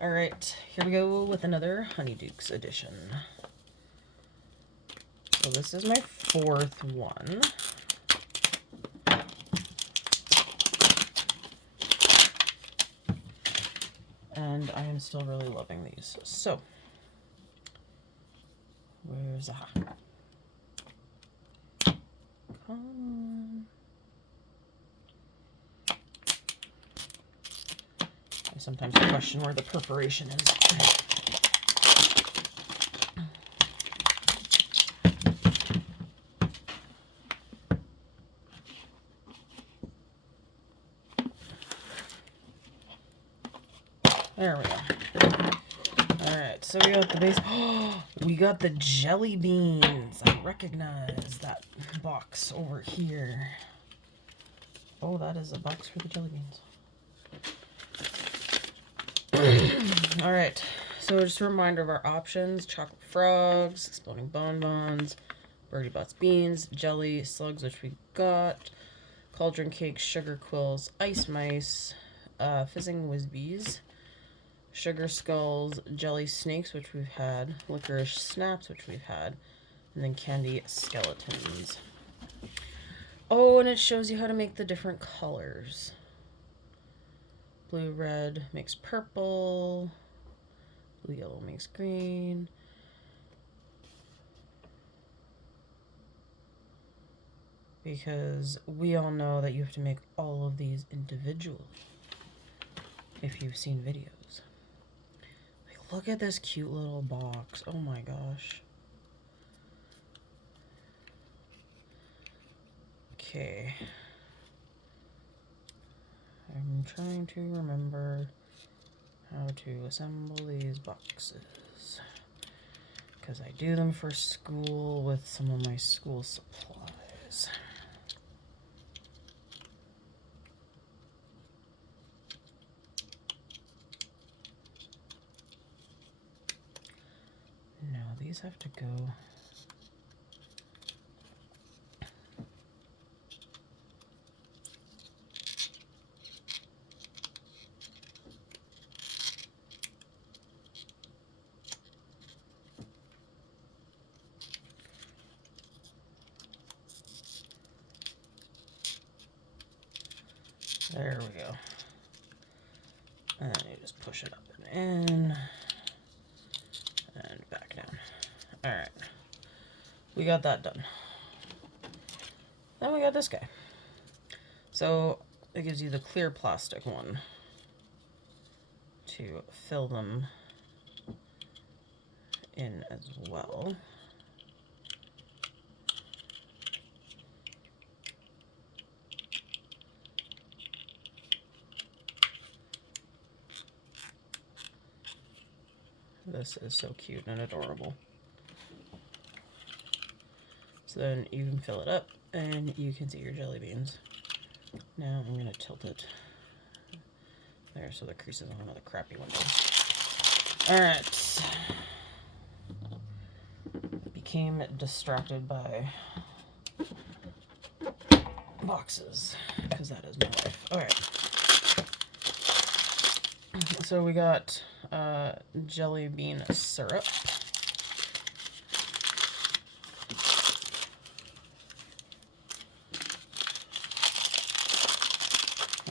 All right, here we go with another Honeydukes edition. So this is my 4th one. And I am still really loving these. So, where's the Come on. I sometimes question where the perforation is. There we go. Alright, so we got the base. Oh, we got the jelly beans. I recognize that box over here. Oh, that is a box for the jelly beans. Alright, so just a reminder of our options. Chocolate frogs, exploding bonbons, Birdie Bots beans, jelly, slugs, which we got, cauldron cakes, sugar quills, ice mice, fizzing whizbees, sugar skulls, jelly snakes, which we've had, licorice snaps, which we've had, and then candy skeletons. Oh, and it shows you how to make the different colors. Blue, red makes purple, blue, yellow makes green. Because we all know that you have to make all of these individually if you've seen videos. Like, look at this cute little box. Oh my gosh. Okay. I'm trying to remember how to assemble these boxes, because I do them for school with some of my school supplies. No, these have to go. There we go. And then you just push it up and in. And back down. Alright. We got that done. Then we got this guy. So it gives you the clear plastic one to fill them in as well. This is so cute and adorable. So then you can fill it up and you can see your jelly beans. Now I'm going to tilt it there so the crease is on another crappy window. Alright. Became distracted by boxes, because that is my life. Alright. So we got jelly bean syrup.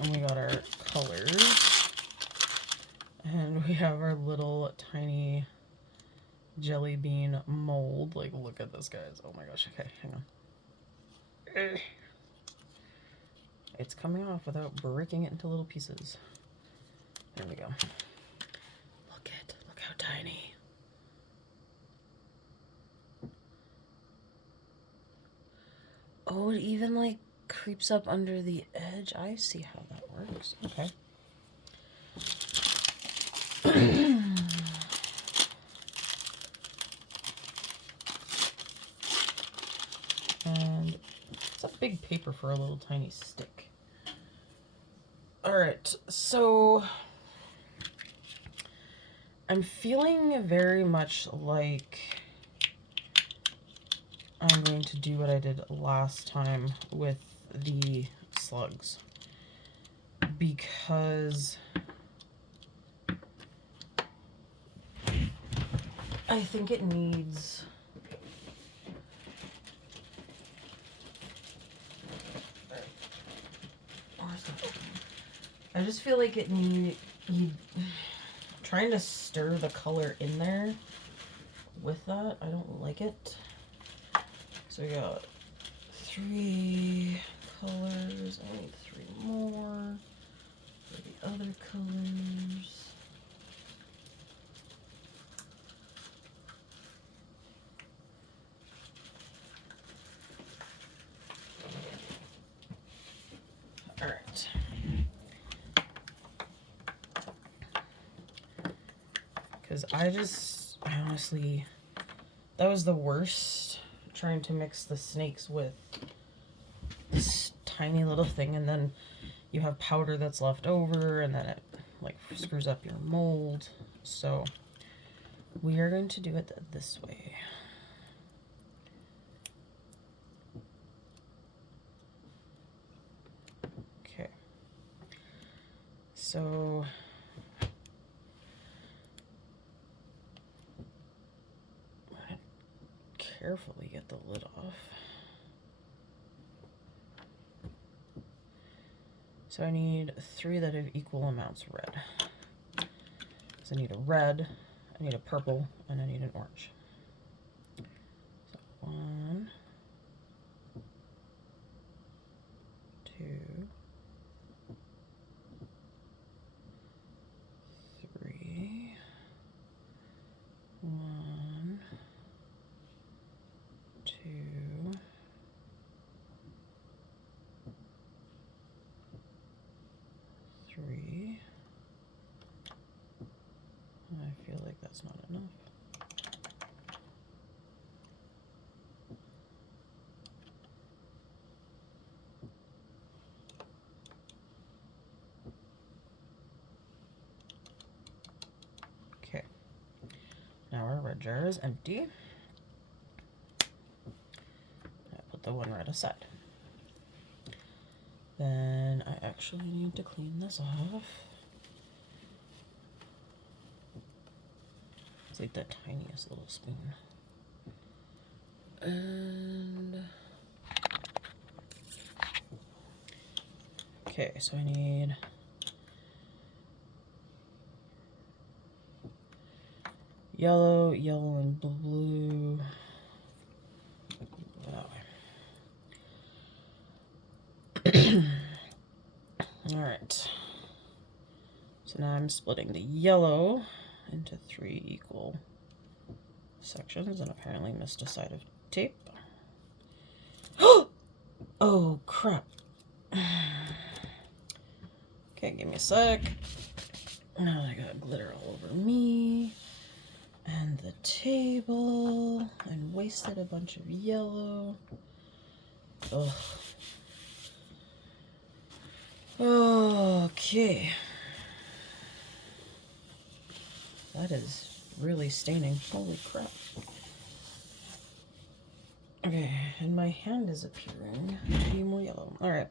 And we got our colors. And we have our little tiny jelly bean mold. Like, look at this, guys. Oh my gosh. Okay, hang on. It's coming off without breaking it into little pieces. There we go. Look how tiny. Oh, it even like creeps up under the edge. I see how that works. Okay. And it's a big paper for a little tiny stick. Alright, so I'm feeling very much like I'm going to do what I did last time with the slugs, because I think it needs... I just feel like it needs... Trying to stir the color in there with that, I don't like it. So we got 3 colors. I need 3 more for the other colors. All right. Because I honestly, that was the worst, trying to mix the snakes with this tiny little thing, and then you have powder that's left over, and then it like screws up your mold. So we are going to do it this way. Okay. So carefully get the lid off. So I need 3 that have equal amounts red. So I need a red, I need a purple, and I need an orange. So 1, 2, 3, 1, 2, 3. I feel like that's not enough. Okay. Now our red jar is empty. I put the one red aside. Then I actually need to clean this off. It's like the tiniest little spoon. And okay, so I need yellow, yellow and blue. That way. All right. So now I'm splitting the yellow into 3 equal sections, and apparently missed a side of tape. Oh crap. Okay, give me a sec. Now I got glitter all over me and the table, and wasted a bunch of yellow. Ugh. Okay. That is really staining. Holy crap. Okay, and my hand is appearing to be more yellow. Alright,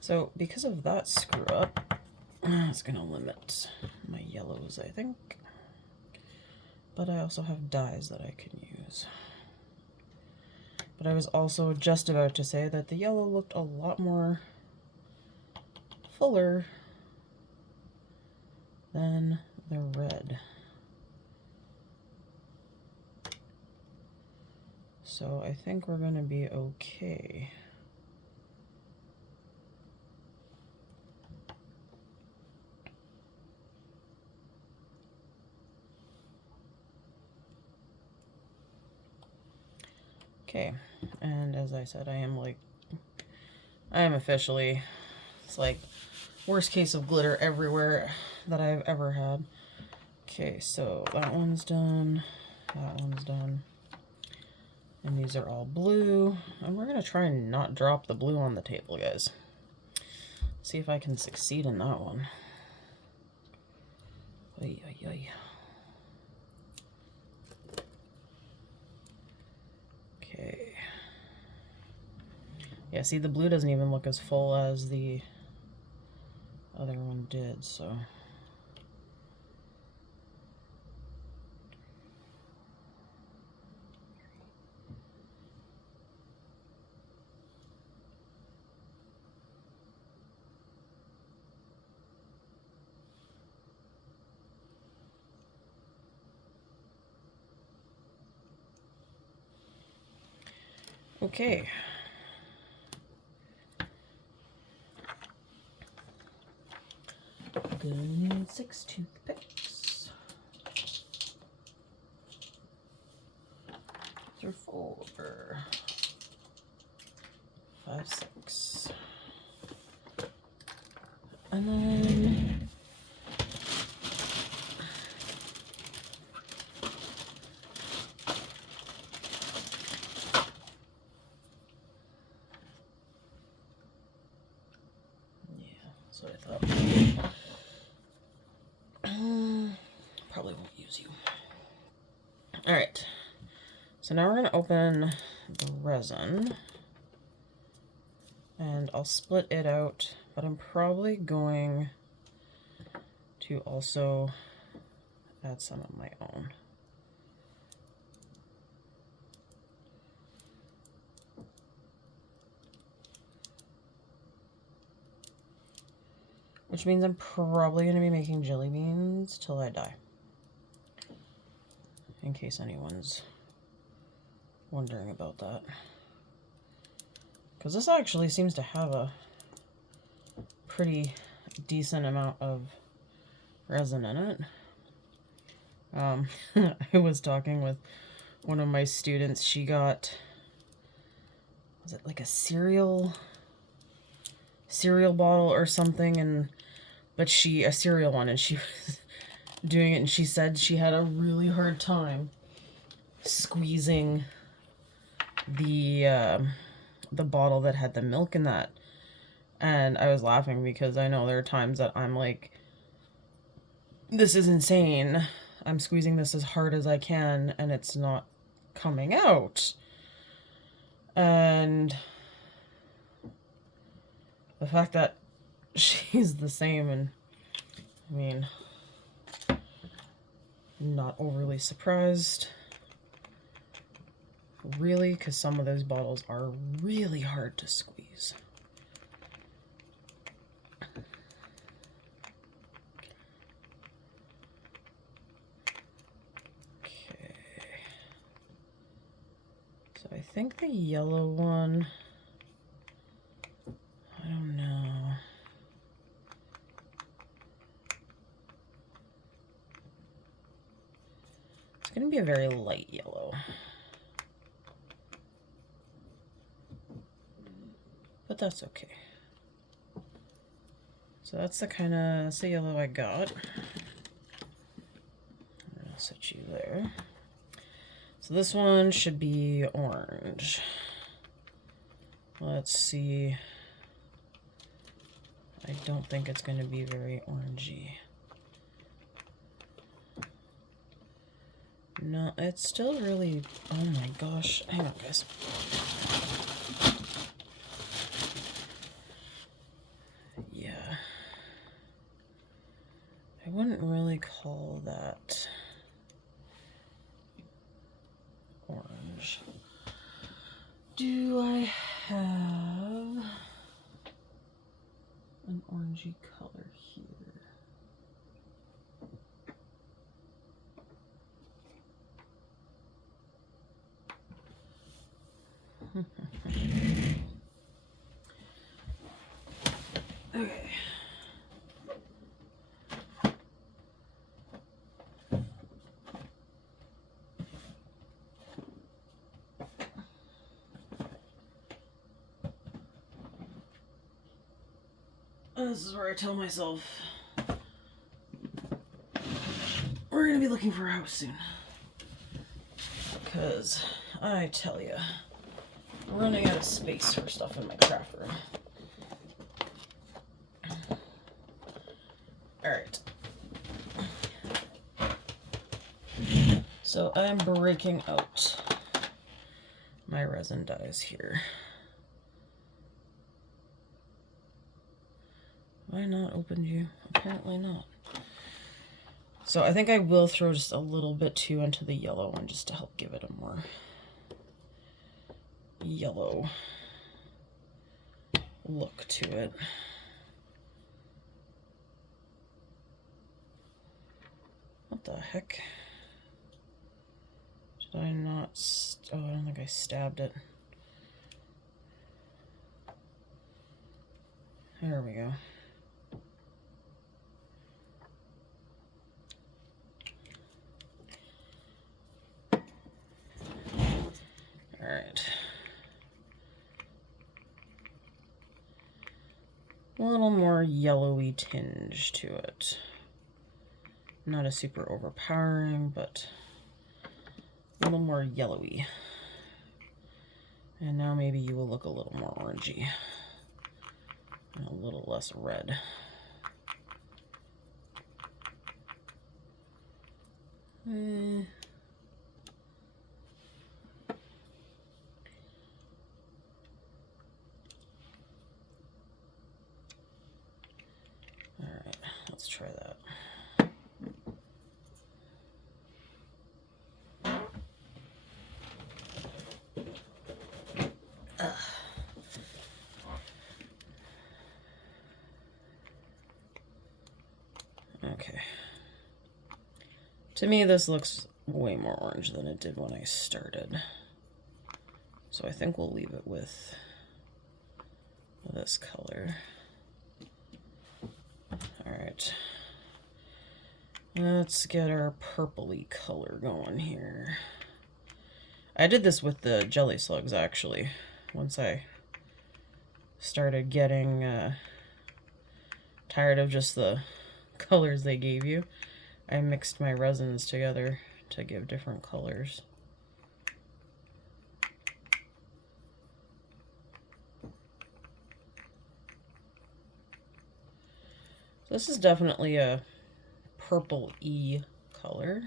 so because of that screw up, it's going to limit my yellows, I think. But I also have dyes that I can use. But I was also just about to say that the yellow looked a lot more fuller than the red. So I think we're going to be okay. Okay, and as I said, I am officially, it's like worst case of glitter everywhere that I've ever had. Okay, so that one's done, that one's done. And these are all blue. And we're going to try and not drop the blue on the table, guys. See if I can succeed in that one. Ay, ay, ay. Okay. Yeah, see, the blue doesn't even look as full as the other one did, so... Okay. Gonna need 6 toothpicks. 3, 4, 5, 6. And then that's what I thought. Probably won't use you. Alright. So now we're going to open the resin. And I'll split it out, but I'm probably going to also add some of my own. Which means I'm probably going to be making jelly beans till I die. In case anyone's wondering about that. Because this actually seems to have a pretty decent amount of resin in it. I was talking with one of my students. She got, was it like a cereal bottle or something, and a cereal one, and she was doing it, and she said she had a really hard time squeezing the bottle that had the milk in that. And I was laughing because I know there are times that I'm like, this is insane. I'm squeezing this as hard as I can and it's not coming out. And the fact that she's the same, and I mean, not overly surprised, really, because some of those bottles are really hard to squeeze. Okay, so I think the yellow one, I don't know. It's going to be a very light yellow. But that's okay. So that's the kind of yellow I got. I'll set you there. So this one should be orange. Let's see. I don't think it's going to be very orangey. No, it's still really, oh my gosh. Hang on, guys. Yeah. I wouldn't really call that orange. Do I have an orangey color here? Okay. This is where I tell myself we're gonna be looking for a house soon. Because I tell you, I'm running out of space for stuff in my craft room. Alright. So I'm breaking out my resin dyes here. Have I not opened you? Apparently not. So I think I will throw just a little bit too into the yellow one just to help give it a more yellow look to it. What the heck? Did I not? Oh, I don't think I stabbed it. There we go. All right. A little more yellowy tinge to it. Not a super overpowering, but a little more yellowy. And now maybe you will look a little more orangey and a little less red. All right, let's try that. Okay. To me, this looks way more orange than it did when I started. So I think we'll leave it with this color. All right. Let's get our purpley color going here. I did this with the jelly slugs, actually. Once I started getting tired of just the colors they gave you, I mixed my resins together to give different colors. So this is definitely a purple-y color.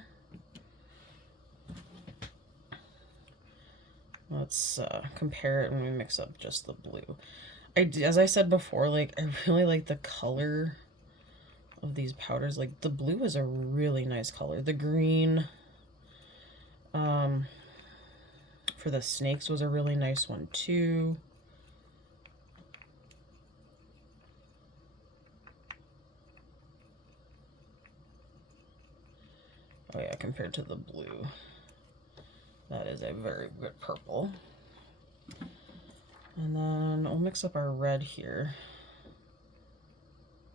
Let's compare it when we mix up just the blue. As I said before, like, I really like the color of these powders. Like, the blue is a really nice color. The green for the snakes was a really nice one too. Oh yeah, compared to the blue, that is a very good purple. And then we'll mix up our red here,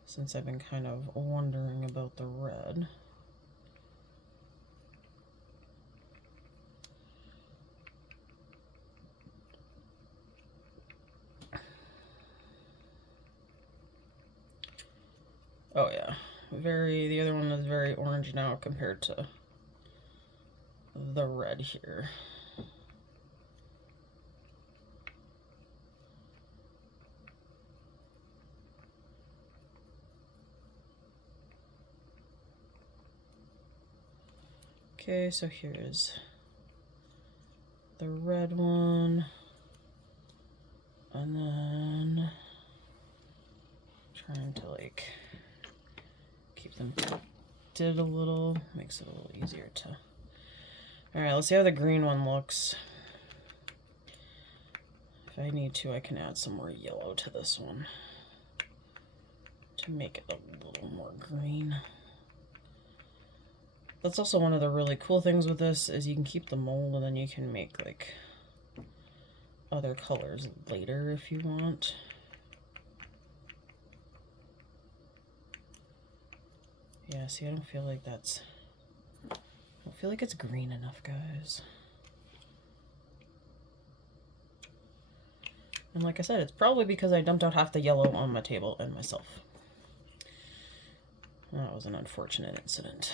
since I've been kind of wondering about the red. Oh yeah, the other one is very orange now compared to the red here. Okay, so here's the red one, and then trying to like keep them did a little, makes it a little easier to. All right, let's see how the green one looks. If I need to, I can add some more yellow to this one to make it a little more green. That's also one of the really cool things with this, is you can keep the mold and then you can make like other colors later if you want. Yeah, see, I don't feel like it's green enough, guys. And like I said, it's probably because I dumped out half the yellow on my table and myself. That was an unfortunate incident.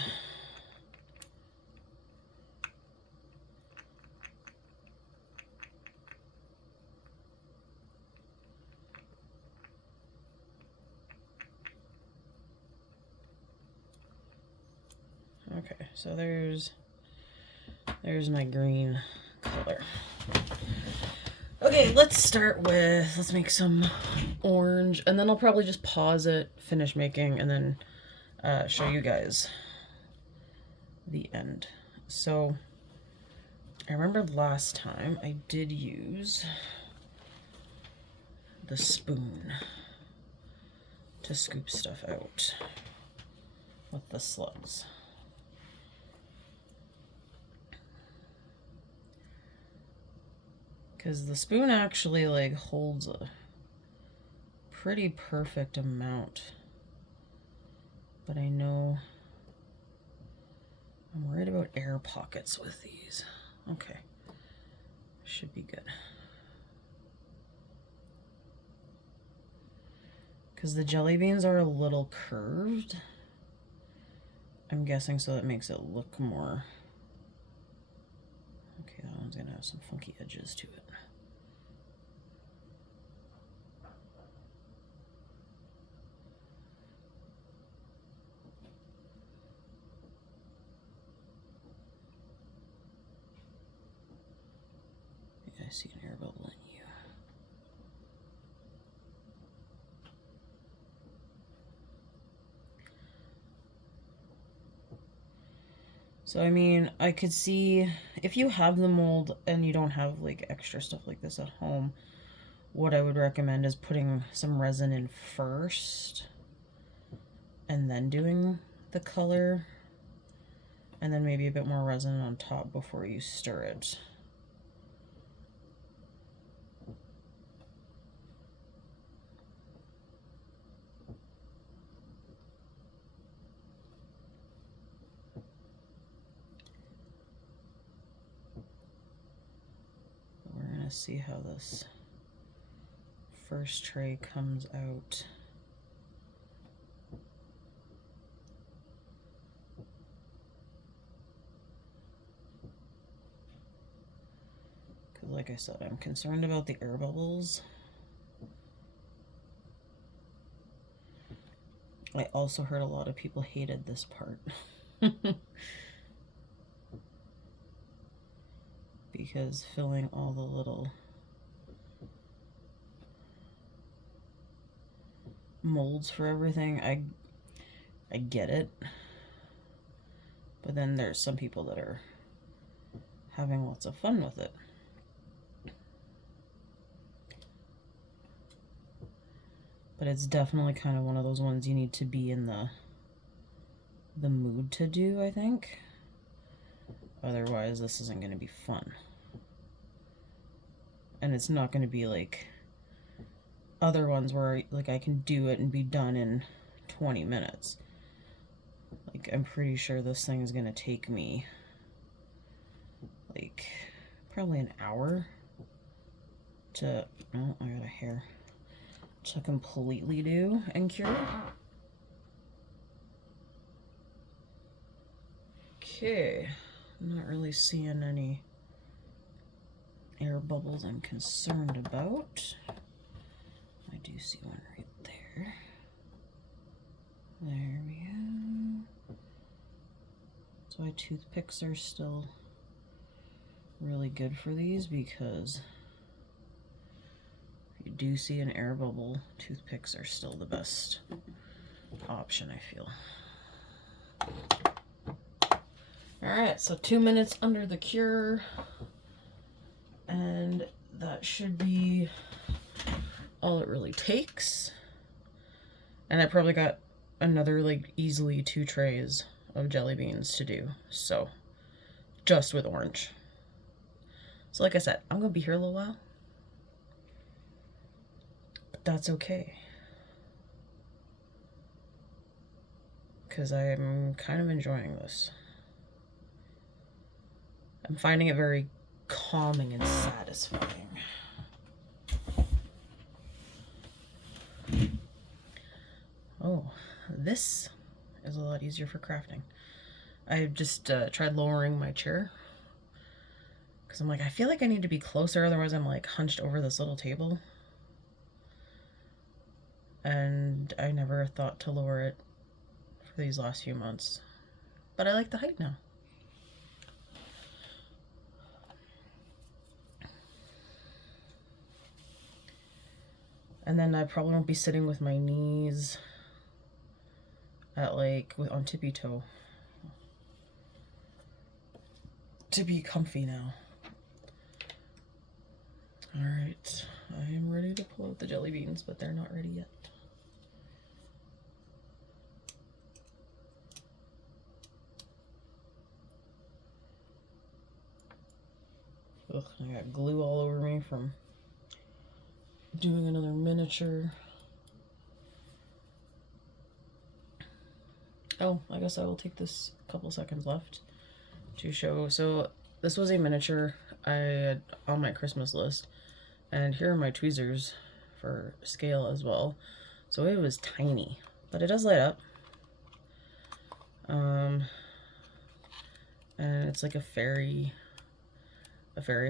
Okay, so there's my green color. Okay, let's make some orange, and then I'll probably just pause it, finish making, and then show you guys the end. So I remember last time I did use the spoon to scoop stuff out with the slugs. Because the spoon actually like holds a pretty perfect amount. But I know I'm worried about air pockets with these. Okay. Should be good. Because the jelly beans are a little curved. I'm guessing so that makes it look more... Okay, that one's gonna have some funky edges to it. Yeah, I see an air bubble in you. So, I mean, I could see if you have the mold and you don't have like extra stuff like this at home, what I would recommend is putting some resin in first and then doing the color, and then maybe a bit more resin on top before you stir it. We're gonna see how this first tray comes out. Because like I said, I'm concerned about the air bubbles. I also heard a lot of people hated this part. Because filling all the little molds for everything, I get it. But then there's some people that are having lots of fun with it. But it's definitely kind of one of those ones you need to be in the mood to do, I think. Otherwise, this isn't going to be fun. And it's not going to be like other ones where like I can do it and be done in 20 minutes. Like, I'm pretty sure this thing is going to take me like probably an hour to... Oh, I got a hair. To completely do and cure. Okay, I'm not really seeing any air bubbles I'm concerned about. I do see one right there. There we go. That's why toothpicks are still really good for these, because if you do see an air bubble, toothpicks are still the best option, I feel. Alright, so 2 minutes under the cure, and that should be all it really takes. And I probably got another like easily 2 trays of jelly beans to do, so just with orange. So like I said, I'm gonna be here a little while, but that's okay, because I'm kind of enjoying this. I'm finding it very calming and satisfying. Oh, this is a lot easier for crafting. I just tried lowering my chair, because I'm like, I feel like I need to be closer, otherwise I'm like hunched over this little table. And I never thought to lower it for these last few months. But I like the height now. And then I probably won't be sitting with my knees at like on tippy toe to be comfy now. Alright, I am ready to pull out the jelly beans, but they're not ready yet. Ugh, I got glue all over me from doing another miniature. Oh, I guess I will take this couple seconds left to show. So this was a miniature I had on my Christmas list, and here are my tweezers for scale as well. So it was tiny, but it does light up. And it's like a fairy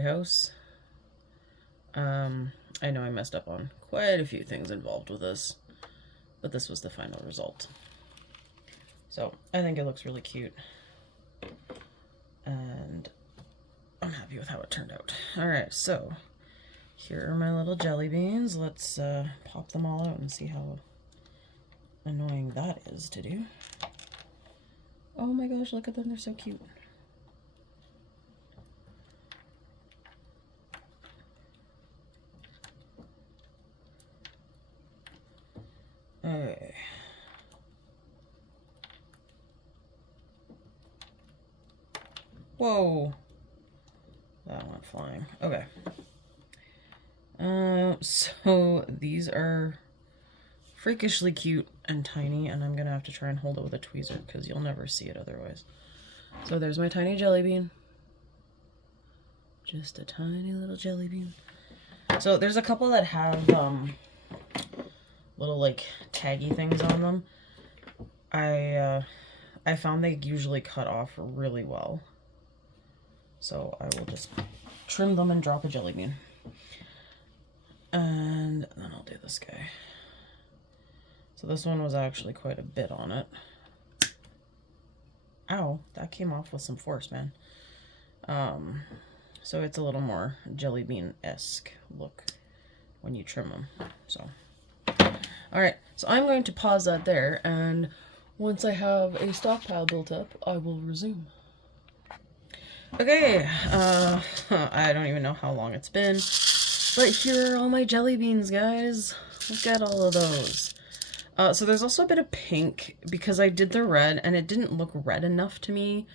house. I know I messed up on quite a few things involved with this, but this was the final result. So I think it looks really cute, and I'm happy with how it turned out. All right, so here are my little jelly beans. Let's pop them all out and see how annoying that is to do. Oh my gosh, look at them, they're so cute. Okay. Whoa. That went flying. Okay. So these are freakishly cute and tiny, and I'm gonna have to try and hold it with a tweezer because you'll never see it otherwise. So there's my tiny jelly bean. Just a tiny little jelly bean. So there's a couple that have little like taggy things on them. I found they usually cut off really well. So I will just trim them and drop a jelly bean. And then I'll do this guy. So this one was actually quite a bit on it. Ow, that came off with some force, man. So it's a little more jelly bean-esque look when you trim them. So, all right, so I'm going to pause that there, and once I have a stockpile built up, I will resume. Okay, I don't even know how long it's been, but here are all my jelly beans, guys. Look at all of those. So there's also a bit of pink because I did the red and it didn't look red enough to me.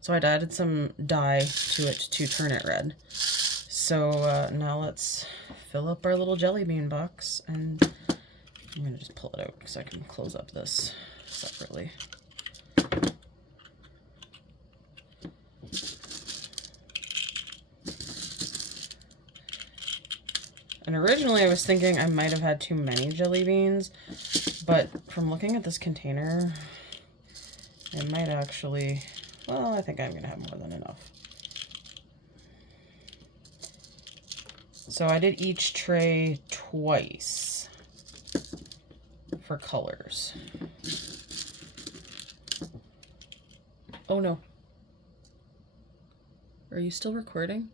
So I'd added some dye to it to turn it red. So now let's fill up our little jelly bean box, and I'm gonna just pull it out so I can close up this separately. And originally I was thinking I might have had too many jelly beans, but from looking at this container, it might actually, well, I think I'm gonna have more than enough. So I did each tray twice for colors. Oh no. Are you still recording?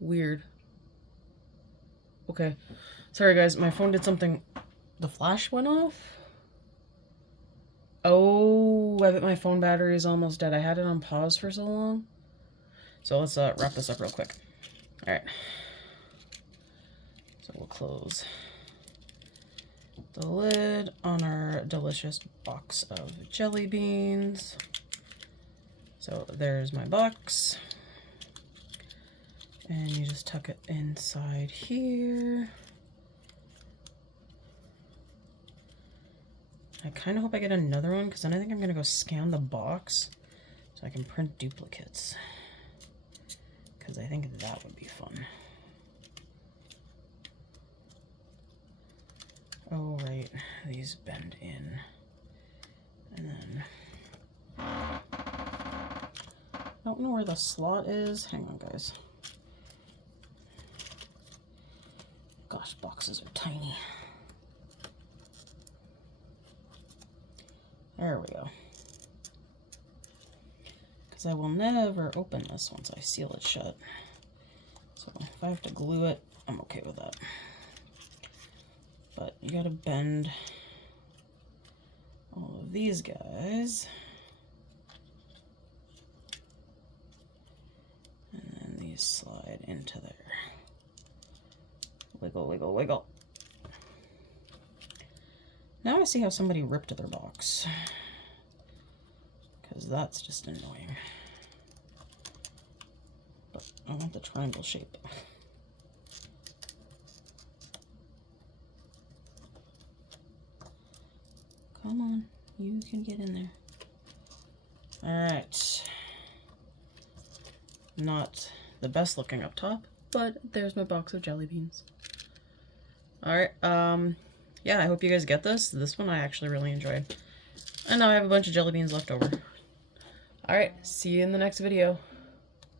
Weird. Okay. Sorry guys, my phone did something. The flash went off? Oh, I bet my phone battery is almost dead. I had it on pause for so long. So let's wrap this up real quick. All right. So we'll close the lid on our delicious box of jelly beans. So there's my box. And you just tuck it inside here. I kind of hope I get another one because then I think I'm going to go scan the box so I can print duplicates. Because I think that would be fun. Oh, right. These bend in. And then I don't know where the slot is. Hang on, guys. Gosh, boxes are tiny. There we go. Because I will never open this once I seal it shut. So if I have to glue it, I'm okay with that. But you gotta bend all of these guys. And then these slide into there. Wiggle, wiggle, wiggle. Now I see how somebody ripped their box. Because that's just annoying. But I want the triangle shape. Come on. You can get in there. Alright. Not the best looking up top, but there's my box of jelly beans. Alright, yeah, I hope you guys get this. This one I actually really enjoyed. And now I have a bunch of jelly beans left over. Alright, see you in the next video.